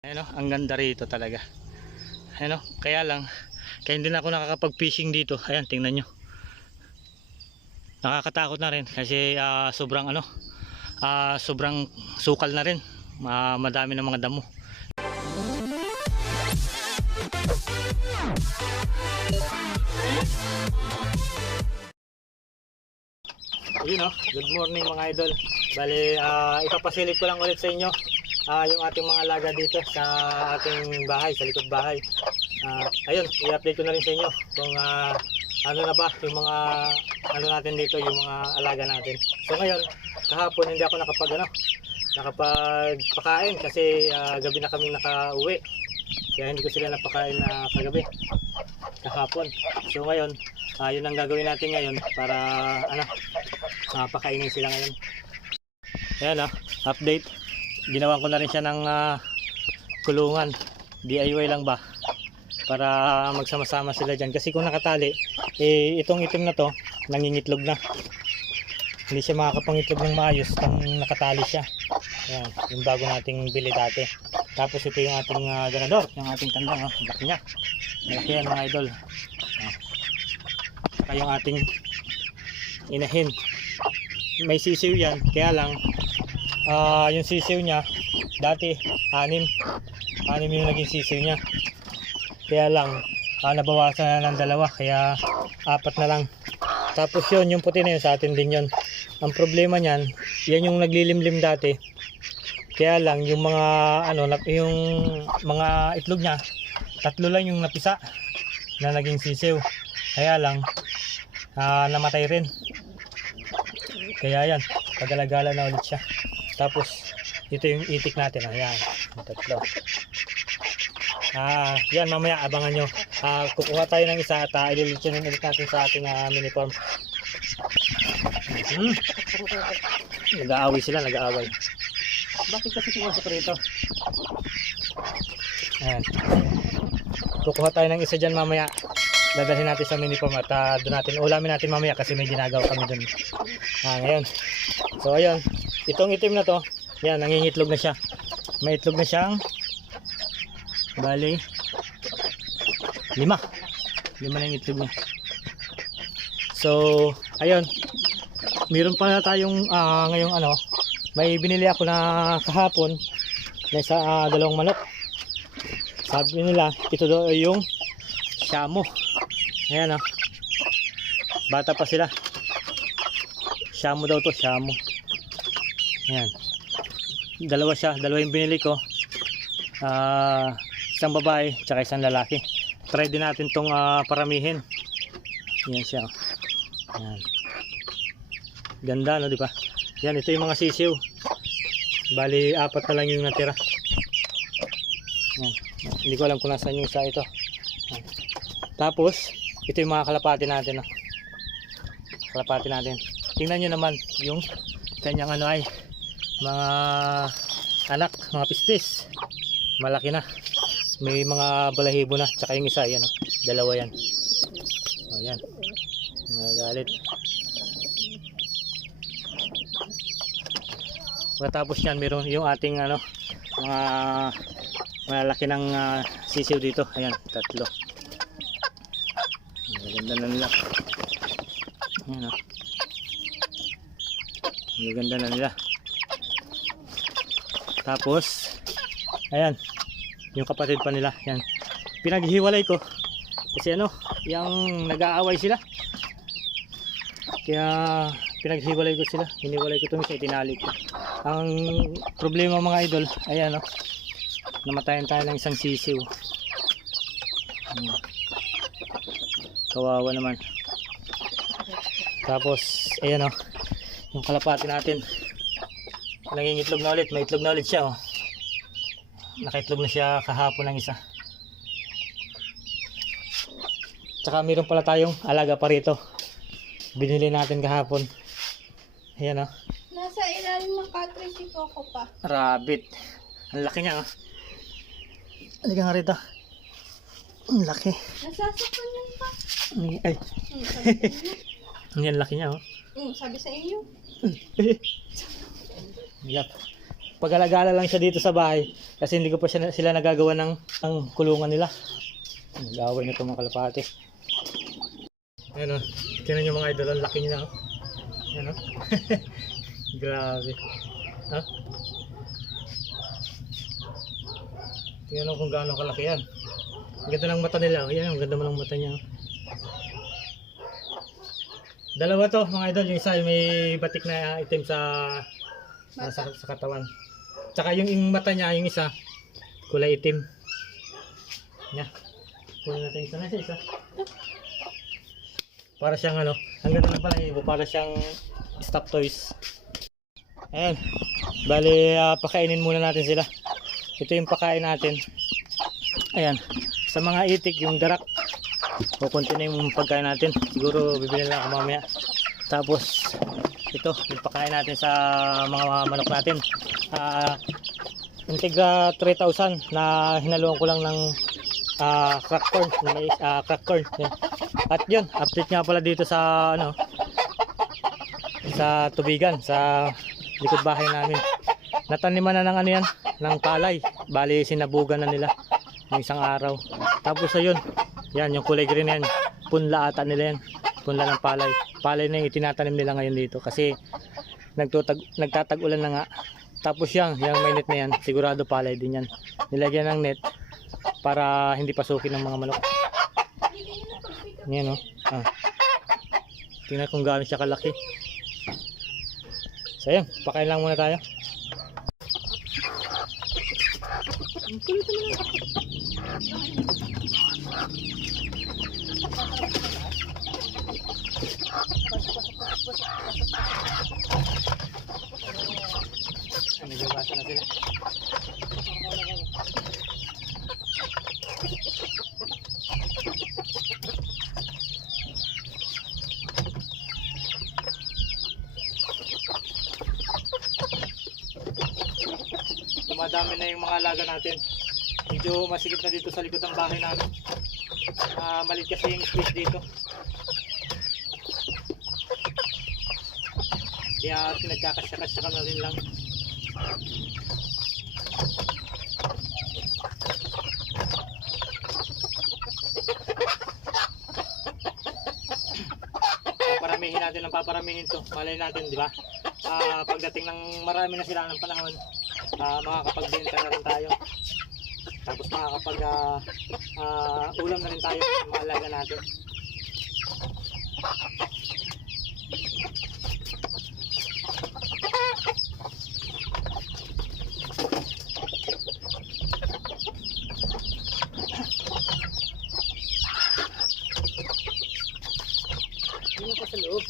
Ano, ang ganda rito talaga. Ano, kaya lang, kaya hindi na ako nakakapag-fishing dito. Ayan, tingnan nyo. Nakakatakot na rin kasi sobrang sobrang sukal na rin. Madami ng mga damo. Ayun oh, good morning mga idol. Bali, ipapasilip ko lang ulit sa inyo yung ating mga alaga dito sa ating bahay, sa likod bahay. Ayun, i-update ko na rin sa inyo kung ano na ba yung mga ano natin dito, yung mga alaga natin. So ngayon, kahapon hindi ako nakapagpakain kasi gabi na kami nakauwi. Kaya hindi ko sila napakain na kagabi, kahapon. So ngayon, yun ang gagawin natin ngayon para pakainin sila ngayon. Ayan update. Ginawan ko na rin siya ng kulungan. DIY lang ba? Para magsama-sama sila dyan. Kasi kung nakatali, itong itim na to, nangingitlog na. Hindi siya makakapangitlog ng maayos kung nakatali siya. Ayan, yung bago nating bili dati. Tapos ito yung ating ganador, yung ating tandang. Laki niya. Malaki yan mga idol. Saka yung ating inahin. May sisiw yan, kaya lang yung sisiw niya dati 6 yung naging sisiw niya, kaya lang nabawasan na ng 2, kaya 4 na lang. Tapos yun, yung puti na yun sa atin din yun. Ang problema niyan, yan yung naglilimlim dati, kaya lang yung mga yung mga itlog niya 3 lang yung napisa na naging sisiw, kaya lang namatay rin. Kaya yan, pagalagala na ulit siya. Tapos ito yung itik natin, ayan, yung 3. Yan, mamaya abangan nyo. Kukuha tayo ng isa at ililitsinin ulit natin sa ating mini farm. Nag-aaway sila, nag-aaway. Bakit kasi pumasok rito? Ayan, kukuha tayo ng isa dyan mamaya. Dadalhin natin sa mini farm at doon natin ulamin natin mamaya kasi may ginagawa kami doon. Ngayon, so ayun, itong itim na to, yan, nangingitlog na siya. May itlog na siyang bali 5 na yung itlog niya. So ayun, meron pa tayong ngayong may binili ako na kahapon na isa 2 manok. Sabi nila ito daw ay yung Shamo. Ayan bata pa sila. Shamo daw to, Shamo. Ayan, 2 siya, 2 yung binili ko. Isang babae tsaka isang lalaki. Try din natin tong paramihin. Ayan siya. Ayan, ganda di ba? Yan, ito yung mga sisiw. Bali 4 na lang yung natira. Ayan. Hindi ko alam kung nasaan yung isa ito. Ayan. Tapos ito yung mga kalapati natin kalapati natin. Tingnan nyo naman yung kanyang ay mga anak, mga pistis. Malaki na. May mga balahibo na. Tsaka yung isa, yan 2 yan. Yan. Nagalit. Pagkatapos yan, meron yung ating mga malalaki ng sisiw dito. Ayan, 3. Maganda na nila. Ayan maganda na nila. Tapos ayan, yung kapatid pa nila, yan, pinaghiwalay ko kasi yung nag-aaway sila, kaya pinaghiwalay ko sila. Hiniwalay ko itong isa, itinali ko. Ang problema mga idol, ayan namatayan tayo ng isang sisiw. Kawawa naman. Tapos ayan yung kalapati natin nangingitlog na ulit. May itlog na ulit siya nakaitlog na siya kahapon ng isa. Tsaka meron pala tayong alaga pa rito, binili natin kahapon. Ayan nasa ilalim ng cartridge si Coco pa. Rabbit. Ang laki niya halika nga rito. Ang laki. Nasasaktan yan pa. Ay. Ang laki niya sabi sa inyo. Yap. pag-alagala lang siya dito sa bahay kasi hindi ko pa sila nagagawa ng kulungan nila. Nag-away na itong mga kalapati. Ayan o, tingnan nyo mga idol, ang laki niya. Ayan o. Grabe. Ha? Tingnan mo kung gaano kalaki yan. Ang ganda ng mata nila. Ayan, ang ganda mo ng mata niya. Dalawa to mga idol. Yung isa may batik na itim sa katawan. Tsaka yung mata niya, yung isa kulay itim. Nya. Kunin natin isa na isa. Para siyang ano, ang ganda ng balahibo, para siyang stop toys. Ayan. Bali, pakainin muna natin sila. Ito yung pakain natin. Ayan. Sa mga itik, yung darak. Kukunti na yung pagkain natin. Siguro bibili lang ako mamaya. Tapos, ito, yung pakain natin sa mga manok natin. Integra 3,000 na hinaluan ko lang ng crack corn. Crack corn. Yan. At yun, update nga pala dito sa ano, sa tubigan, sa likod bahay namin. Nataniman na ng ano yan, ng palay. Bali sinabugan na nila ng isang araw. Tapos ayun, yan yung kulay green yan. Punla ata nila yan. Punla ng palay. Palay na yung itinatanim nila ngayon dito kasi nagtatag-ulan na nga. Tapos yung may net na yan, sigurado palay din yan. Nilagyan ng net para hindi pasukin ng mga manok. Yan o. Tingnan kung gaano siya kalaki. So yun, pakain lang muna tayo. Nagbabasa na sila. Dumadami na yung mga alaga natin. Medyo masigit na dito sa likod ng bahay namin. Maliit kasi yung space dito. Kaya pinagkakasya-kasya ka na rin lang. Paparamihin natin ang paparamihin to. Malay natin, di ba? Pagdating ng marami na sila ng panahon, makakapagbenta na rin tayo. Tapos makakapag ulam na rin tayo ng mga alaga natin. Tingnan ko sa loob.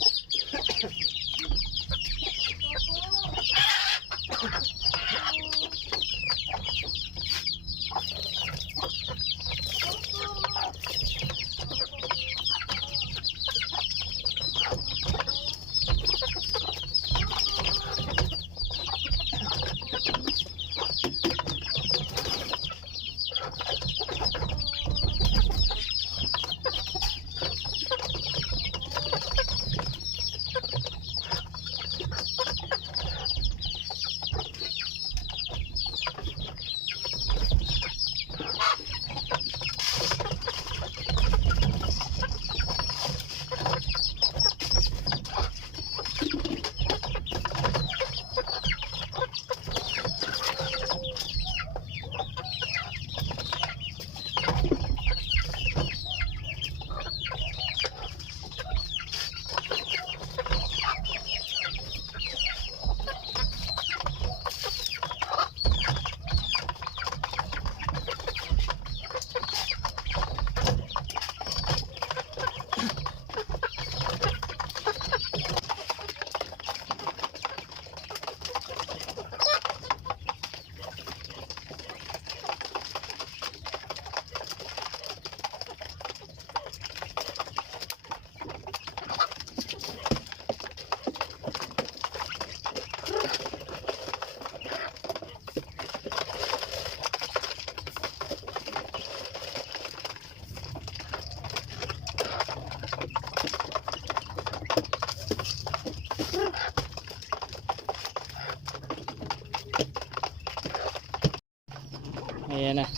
na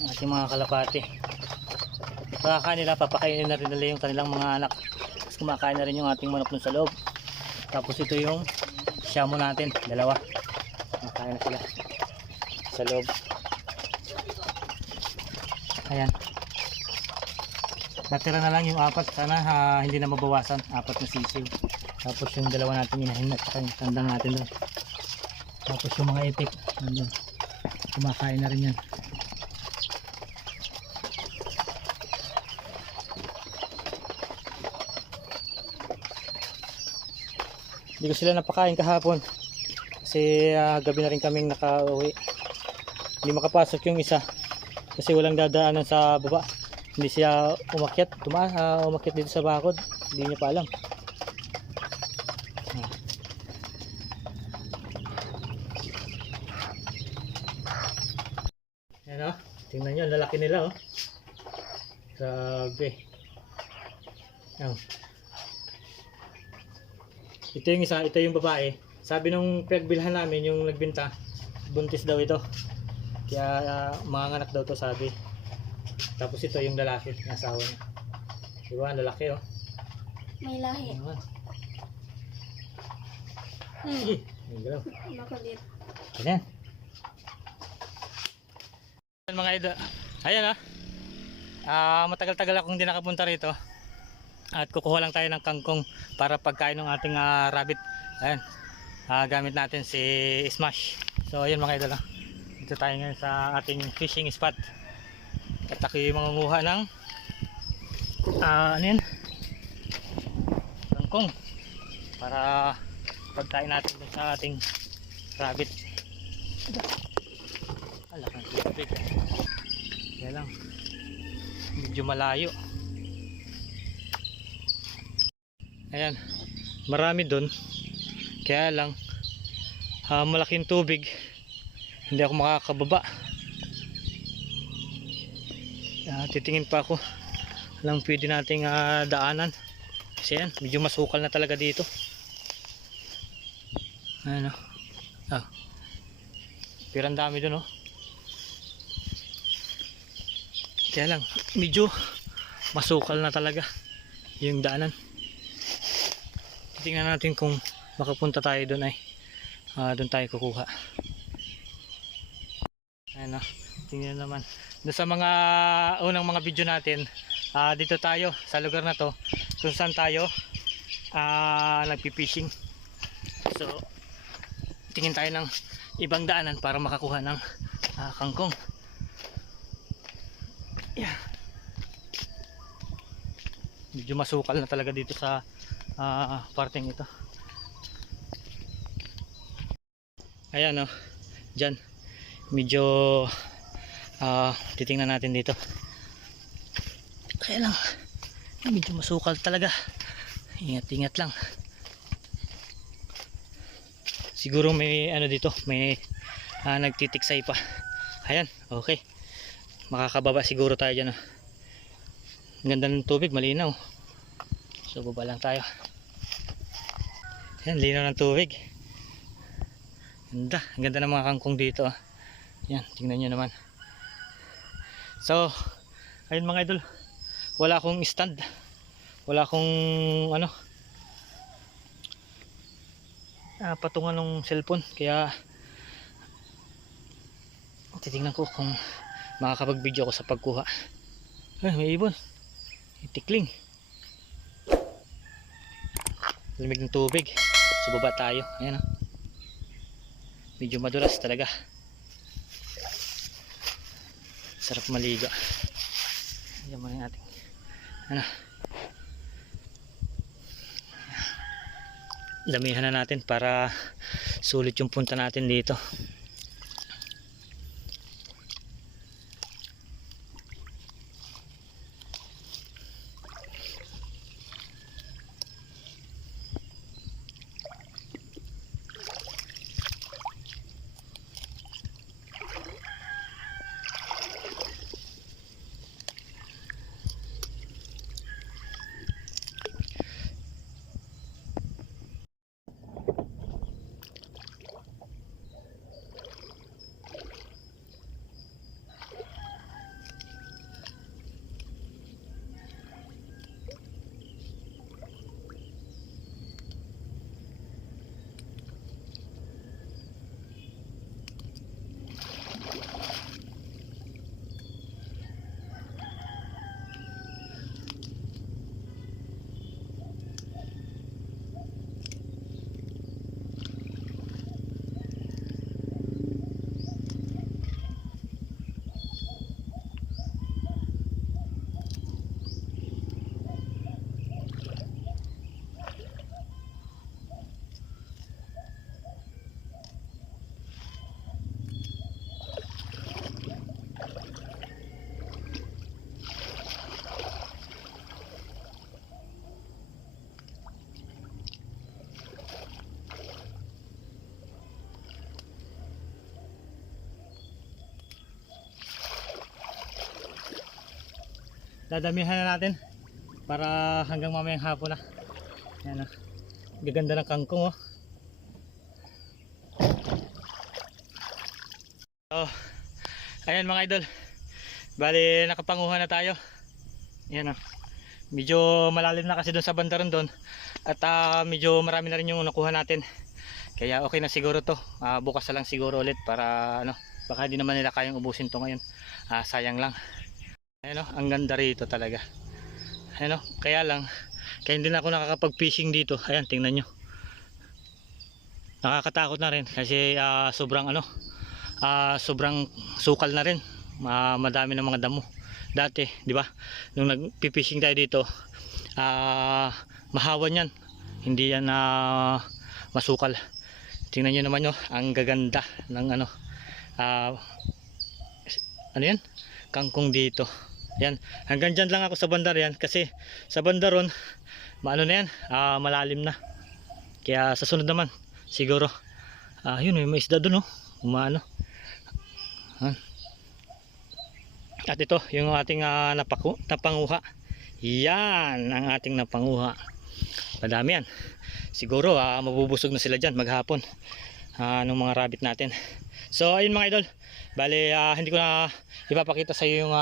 ang ating mga kalapati. Pakakain nila, papakainin na rin nila yung kanilang mga anak. Tapos kumakain na rin yung ating manok dun sa loob. Tapos ito yung siyamo natin, dalawa. Kumakain na sila sa loob. Ayan. Natira na lang yung apat, sana hindi na mabawasan, apat na sisiw. Tapos yung dalawa natin inahin at saka yung tandang natin doon. Tapos yung mga itik nandun, kumakain na rin yan. Hindi ko sila napakain kahapon kasi gabi na rin kaming nakauwi. Hindi makapasok yung isa kasi walang dadaanan sa baba. Hindi siya umakyat, umakyat dito sa bakod. Hindi niya pa alam. Ayan o, tingnan nyo, lalaki nila o. Grabe. Ayan. Ito yung isa, ito yung babae. Sabi nung pinagbilhan namin, yung nagbinta, buntis daw ito. Kaya mga anak daw to sabi. Tapos ito yung lalaki, yung asawa niya. Diba, lalaki oh. May lahi. Ayan. Ayan, galaw. Makulit. Ayan. Ayan mga idol. Ayan matagal-tagal akong hindi nakapunta rito. At kukuha lang tayo ng kangkong para pagkain ng ating rabbit. Ayan. Gamit natin si Smash. So ayan mga idol. Dito tayo ngayon sa ating fishing spot. At ako yung mangunguha ng ano yan? Kangkong. Para pagkain natin sa ating rabbit. Alakang tubig. Kaya lang. Medyo malayo. Ayan, marami doon. Kaya lang malaking tubig. Hindi ako makakababa. Titingin pa ako. Alam pwede nating daanan. Kasi yan, medyo masukal na talaga dito. Ayan o. Pero ang dami doon o. Kaya lang, medyo masukal na talaga yung daanan. Tingnan natin kung makapunta tayo doon ay doon tayo kukuha. Ayan o, tingnan naman doon sa mga unang mga video natin. Dito tayo sa lugar na to kung saan tayo nagpipishing. So tingin tayo ng ibang daanan para makakuha ng kangkong. Yeah. Medyo masukal na talaga dito sa parteng ito. Ayan o, dyan medyo titingnan natin dito. Kaya lang medyo masukal talaga. Ingat-ingat lang. Siguro may ano dito, may nagtitiksay pa. Ayan, okay. Makakababa siguro tayo dyan. Ang ganda ng tubig, malinaw. So baba lang tayo. Ayan, linaw ng tubig. Ganda, ang ganda ng mga kangkong dito. Ayan, tingnan nyo naman. So ayun mga idol, wala akong stand, wala akong ano patungan ng cellphone, kaya titingnan ko kung makakapag video ako sa pagkuha. May ibon, itikling, lamig ng tubig. So baba tayo. Ayan medyo madulas talaga, sarap maligo. Ayan mo yung ating damihan na natin para sulit yung punta natin dito. dadamihan na natin para hanggang mamayang hapon na. Ayan, gaganda ng kangkong, oh. Oh, ayan mga idol, bali nakapanguha na tayo. Ayan, oh. Medyo malalim na kasi doon sa bandaron doon, at medyo marami na rin yung nakuha natin, kaya okay na siguro to. Bukas na lang siguro ulit para ano, baka di naman nila kayang ubusin to ngayon. Sayang lang. Ayan, oh, ang ganda rito talaga. Ayan, oh, kaya lang kaya hindi na ako nakakapag fishing dito. Ayan, tingnan nyo, nakakatakot na rin kasi sobrang ano, sobrang sukal na rin. Madami ng mga damo. Dati, di ba, nung nagpi-fishing tayo dito, mahawan yan, hindi yan masukal. Tingnan nyo naman, oh, ang gaganda ng ano, ano yan, kangkong dito. Yan, hanggang dyan lang ako sa bandar yan, kasi sa bandaron maano na yan, malalim na. Kaya sa sunod naman siguro, yun, may isda dun, oh, umaano. At ito yung ating napanguha. Yan ang ating napanguha. Madami yan. Siguro mabubusog na sila dyan maghapon nung mga rabbit natin. So ayun mga idol, bali hindi ko na ipapakita sa iyo yung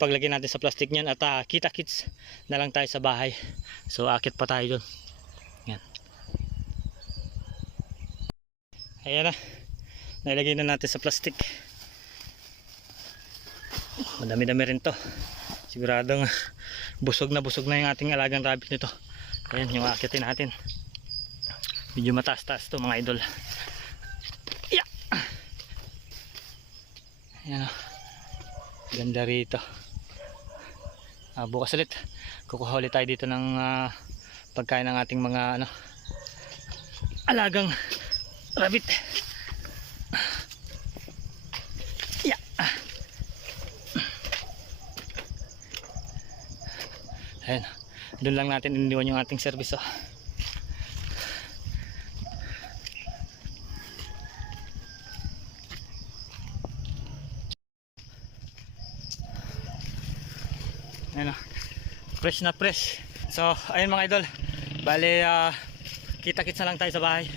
paglagay natin sa plastic niyan, at kita-kits na lang tayo sa bahay. So akit pa tayo doon. Yan. Ayan na, nailagay na natin sa plastic. Madami-dami rin to. Siguradong busog na yung ating alagang rabbit nito. Ayan yung aakitin natin. Medyo mataas-taas to mga idol. Yeah. Ayan, ganda rito. Bukas ulit kukuha ulit tayo dito ng pagkain ng ating mga ano, alagang rabbit. Yeah. Ayan, doon lang natin iniwan yung ating service, oh. Ayan, oh. Fresh na fresh. So ayun mga idol, bali kita-kits na lang tayo sa bahay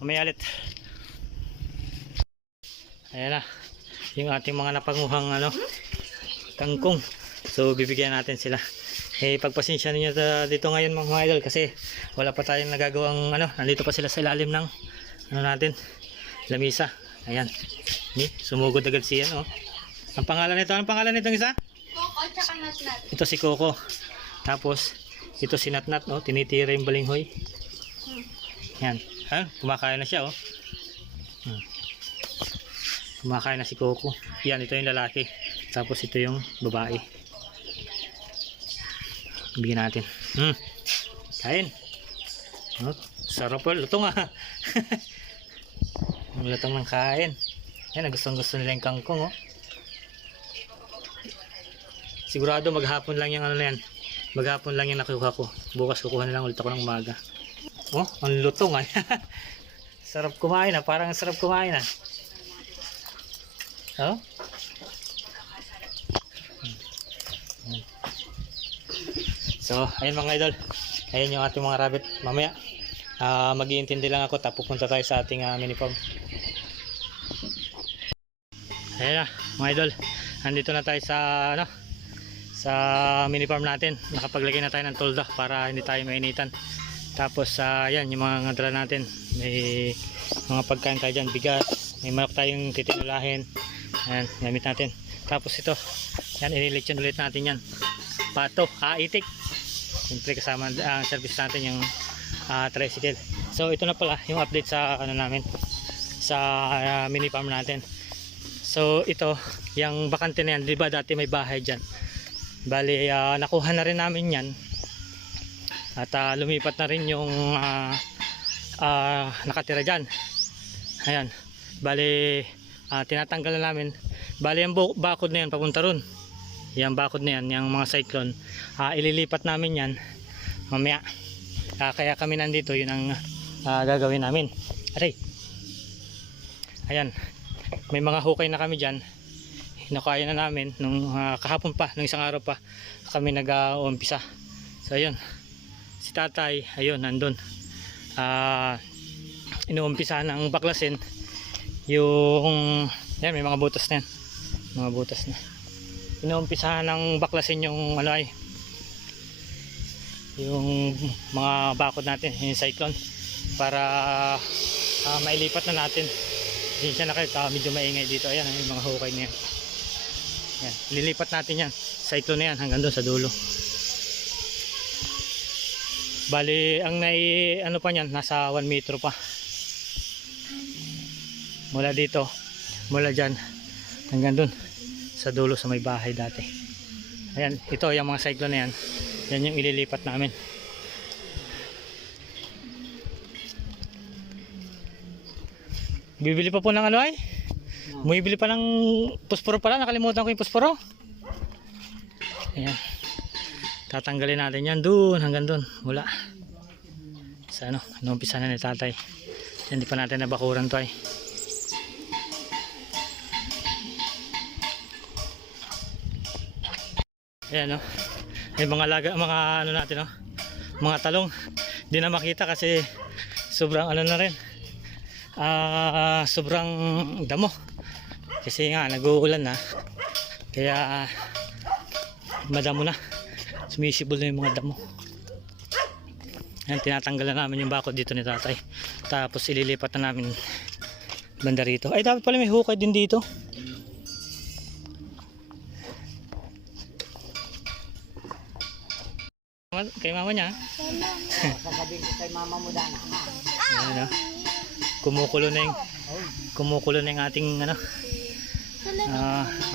mamaya ulit. Ayan na yung ating mga napanguhang ano, kangkong. So bibigyan natin sila. Pagpasensya niyo dito ngayon mga idol, kasi wala pa tayong nagagawang ano, nandito pa sila sa ilalim ng ano natin, lamisa. Ayan, sumugod agad siya, oh. Ang pangalan nito, anong pangalan nitong isa? Coco tsaka Natnat. Ito si Coco. Tapos ito si Natnat, oh, tinitira yung balinghoy. Yan, kumakain na siya, oh. Kumakain na si Coco. Yan, ito yung lalaki. Tapos ito yung babae. Bigyan natin. Kain. Oh, sarap po. Lutong, ah. Ang lutong ng kain. Yan, gusto nila yung kangkong, oh. Sigurado maghapon lang yung ano na yan. Maghapon lang yung nakuha ko. Bukas kukuha na lang ulit ako ng umaga. Oh, ang lutong, ah. Sarap kumain, ah. Parang sarap kumain, ah. Oh. So, ayun mga idol. Ayun yung ating mga rabbit. Mamaya, mag-iintindi lang ako, tapos pupunta tayo sa ating mini farm. Ayun na, mga idol. Nandito na tayo sa ano, sa mini farm natin. Nakapaglagay na tayo ng tolda para hindi tayo mainitan. Tapos yan yung mga dala natin. May mga pagkain tayo dyan, bigas. May manok tayong titinulahin. Ayan, gamit natin. Tapos ito, yan, inilitsyon ulit natin yan. Pato, itik. Siyempre kasama ang service natin yung tricycle. So ito na pala yung update sa ano namin, sa mini farm natin. So ito, yung bakante na yan, di ba dati may bahay dyan. Bali, nakuha na rin namin yan. At lumipat na rin yung nakatira dyan. Ayan, bali, tinatanggal na namin. Bali, yung bakod na yan papunta ron. Yung bakod na yan, yung mga cyclone, ililipat namin yan mamaya. Kaya kami nandito, yun ang gagawin namin. Aray, ayan, may mga hukay na kami dyan. Hinakaya na namin nung kahapon pa, nung isang araw pa kami nag-uumpisa. So ayun, si tatay, ayun, nandun. Inuumpisa ng baklasin yung, yan, may mga butas na yan. Mga butas na. Inuumpisa ng baklasin yung ano ay, yung mga bakod natin, yung cyclone, para mailipat na natin. Hindi siya na kayo, medyo maingay dito. Ayan, yung mga hukay na yan. Yan, lilipat natin yan. Cyclone na yan hanggang doon sa dulo. Bali, ang ano pa niyan, nasa 1 metro pa. Mula dito, mula dyan, hanggang doon sa dulo sa may bahay dati. Ayan, ito yung mga cyclone na yan. Yan yung ililipat namin. Bibili pa po ng ano ay? Bumibili pa ng pusporo pala. Nakalimutan ko yung pusporo. Ayan. Tatanggalin natin yan doon hanggang doon. Mula. Sa ano, inumpisa na ni tatay. Hindi pa natin nabakuran to ay. Ayan, no. May mga ano natin, no. Mga talong. Hindi na makita kasi sobrang ano na rin. Sobrang damo. Kasi nga nag-uulan na. Kaya madamo na. Sumisibol na yung mga damo. Ayan, tinatanggal na namin yung bakod dito ni tatay. Tapos ililipat na namin banda rito. Ay, dapat pala may hukay din dito. Kay mama niya. Sasabihin ko kay mama mo dana. Ayan, no? Kumukulo na yung ating ano.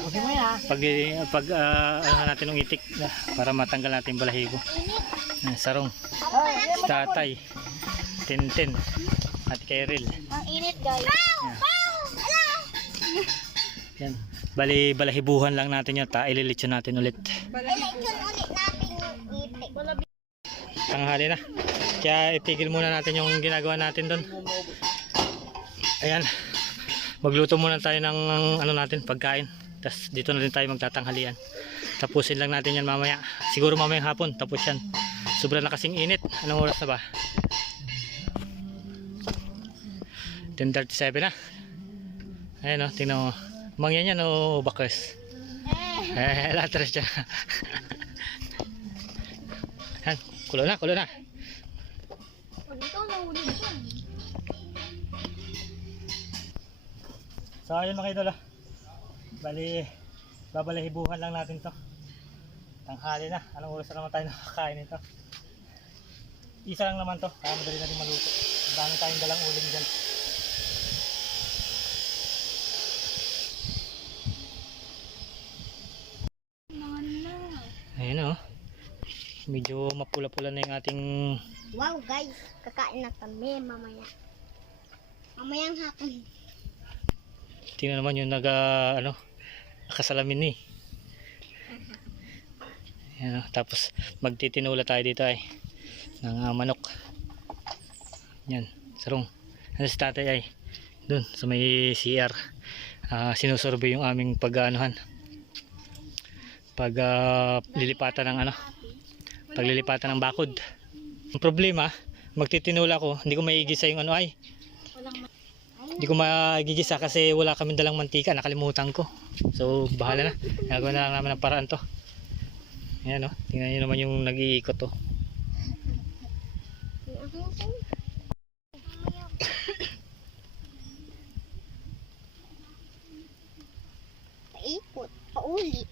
Buti mo yan. Pag ano natin ng itik para matanggal natin yung balahibo. Sarong. Si tatay. Tintin. At kay Ril. Ang init, guys. Yan. Bali balahibuhan lang natin yun. Ililitsyon natin ulit. Ilitsyon ulit natin yung itik. Tanghali na. Kaya itigil muna natin yung ginagawa natin doon. Ayan. Magluto muna tayo ng ano natin, pagkain. Tapos dito na rin tayo magtatanghalian. Tapusin lang natin yan mamaya. Siguro mamayang hapon, tapos yan. Sobra na kasing init. Anong oras na ba? 10:37 na. Ayan, o, tingnan mo. Mangyan yan o bakres? Latres dyan. Ayan, kulo na, kulo na. Pag ito, nahulog yan. So ayun mga idol, bali babalahibuhan lang natin to. Tanghali na, anong oras na naman tayo nakakain nito. Isa lang naman to, kaya madali na rin maluto. Ang dami tayong dalang uling dyan. Ayun, oh, medyo mapula-pula na yung ating. Wow, guys. Kakain na kami mamaya. Mamayang hapon. Tingnan naman yung nakasalamin ni. Ayan, tapos magtitinula tayo dito ay ng manok. Yan, sarong. Ano si tatay ay dun sa may CR. Sinusurvey yung aming pag-anuhan. Lilipatan ng paglilipatan ng bakod. Ang problema, magtitinula ko, hindi ko maigisa yung ano ay. Hindi ko magigisa kasi wala kaming dalang mantika, nakalimutan ko. So bahala na, gagawin na lang namin ng paraan to. Ayan, o, tingnan nyo naman yung nag-iikot to. Paikot, pauli.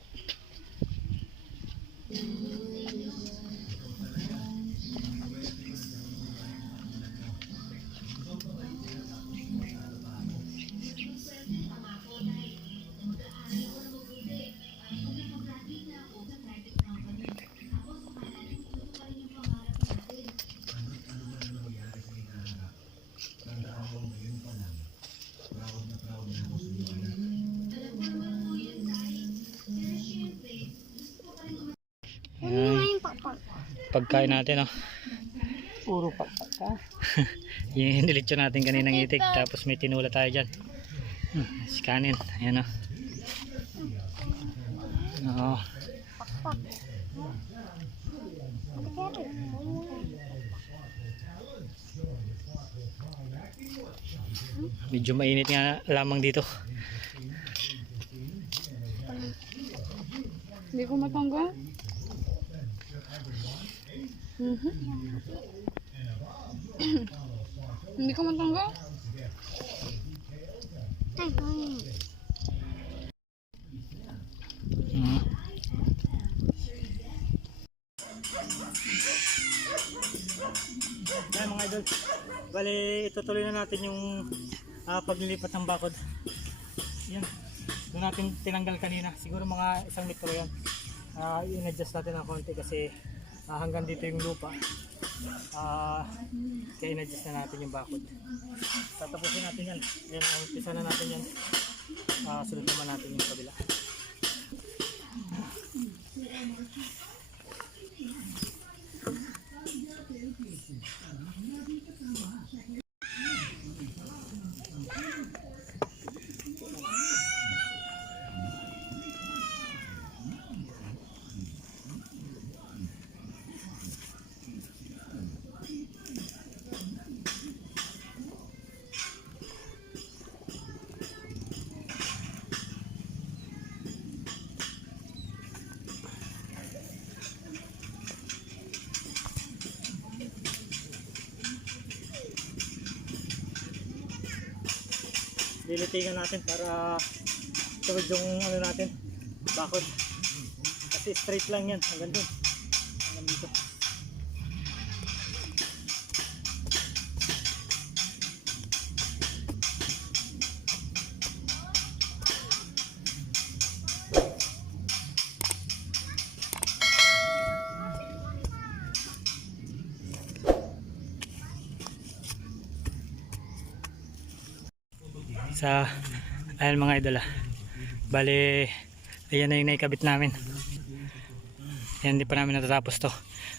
Pagkain natin, oh. Puro pagka. Yung nilitsyo natin kaninang itik, tapos may tinula tayo dyan. Si kanin. Ayan o. Oo. Pakpak. Carry. Medyo mainit nga lamang dito. Hindi ko matanggal. Hindi ko matanggal. Ay, Mm. Yan mga idol. Bali, itutuloy na natin yung paglilipat ng bakod. Yan. Doon natin tinanggal kanina. Siguro mga 1 metro yan. I-adjust natin ng konti kasi hanggang dito yung lupa. Kaya in-adjust na natin yung bakod. Tatapusin natin yan. Yan, umpisa na natin yan. Sunod naman natin yung kabila. Lilitingan natin para tuwid yung ano natin, bakod. Kasi straight lang yan hanggang dun, hanggang dito. Sa ayan mga idol, bali ayan na yung naikabit namin. Yan, hindi pa namin natatapos to.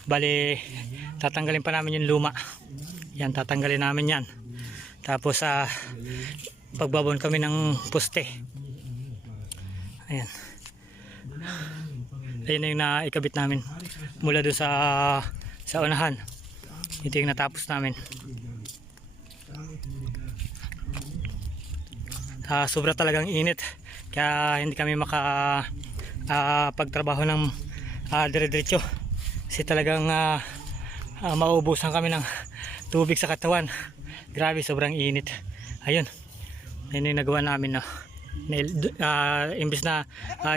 Bali tatanggalin pa namin yung luma. Yan, tatanggalin namin yan. Tapos pagbabon kami ng poste. Ayan, ayan na yung naikabit namin mula doon sa unahan. Ito yung natapos namin. Sobra talagang init kaya hindi kami pagtrabaho ng dire-diretso kasi talagang mauubusan kami ng tubig sa katawan. Grabe, sobrang init. Ayun, yun yung nagawa namin, no? Imbis na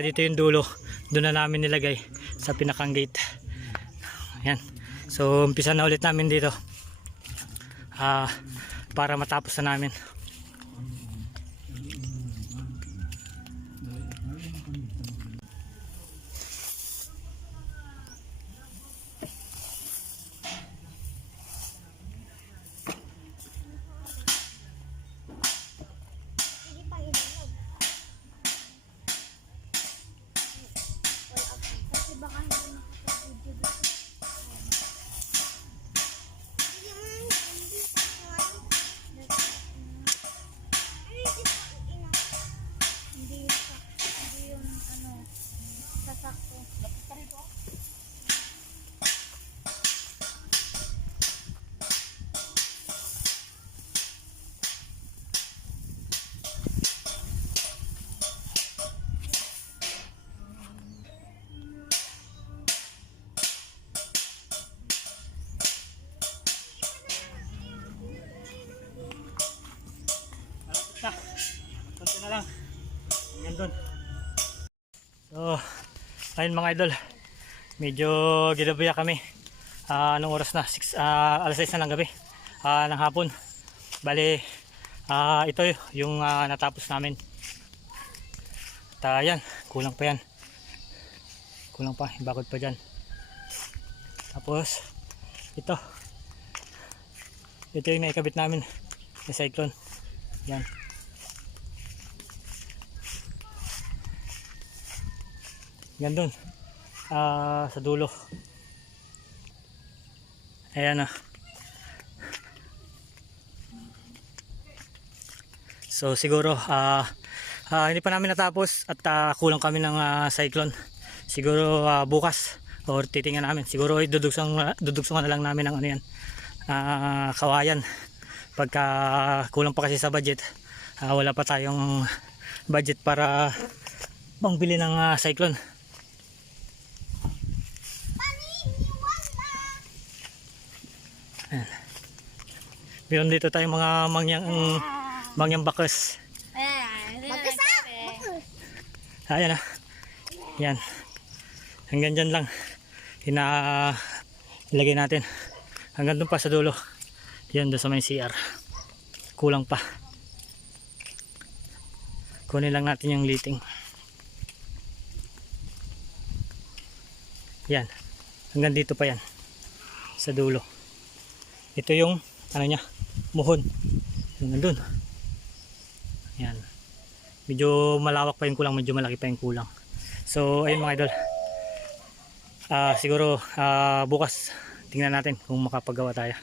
dito yung dulo, doon na namin nilagay sa pinakang gate. Ayan, so umpisa na ulit namin dito para matapos na namin. sige pang ilalog. Kasi baka hindi makapag-video dito. Sige man, hindi pa hindi yung ano, sasakto. Lapit ka rito. Na, konti na lang hanggang dun. So ayun mga idol, medyo ginabiya kami. Anong oras na? 6, alas 6 na ng gabi, ng hapon. Bali ito yung natapos namin. At yan, kulang pa yan, kulang pa, bakod pa dyan. Tapos ito yung naikabit namin sa cyclone. Yan, gandun sa dulo. Ayan. So siguro hindi pa namin natapos at kulang kami ng cyclone. Siguro bukas or titingnan namin. Siguro dudugsungan na lang namin ng ano yan, kawayan. Pagka kulang pa kasi sa budget, wala pa tayong budget para pangbili ng cyclone. Ayan. Meron dito tayong mga mangyang bakas. Ayan na. Yan. Hanggang dyan lang. Ilagay natin. Hanggang doon pa sa dulo. Yan doon sa may CR. Kulang pa. Kunin lang natin yung liting. Yan. Hanggang dito pa yan. Sa dulo. Ito yung ano niya, muhon. Yung nandun. Yan. Medyo malawak pa yung kulang, medyo malaki pa yung kulang. So ayun mga idol. Siguro bukas tingnan natin kung makapagawa tayo.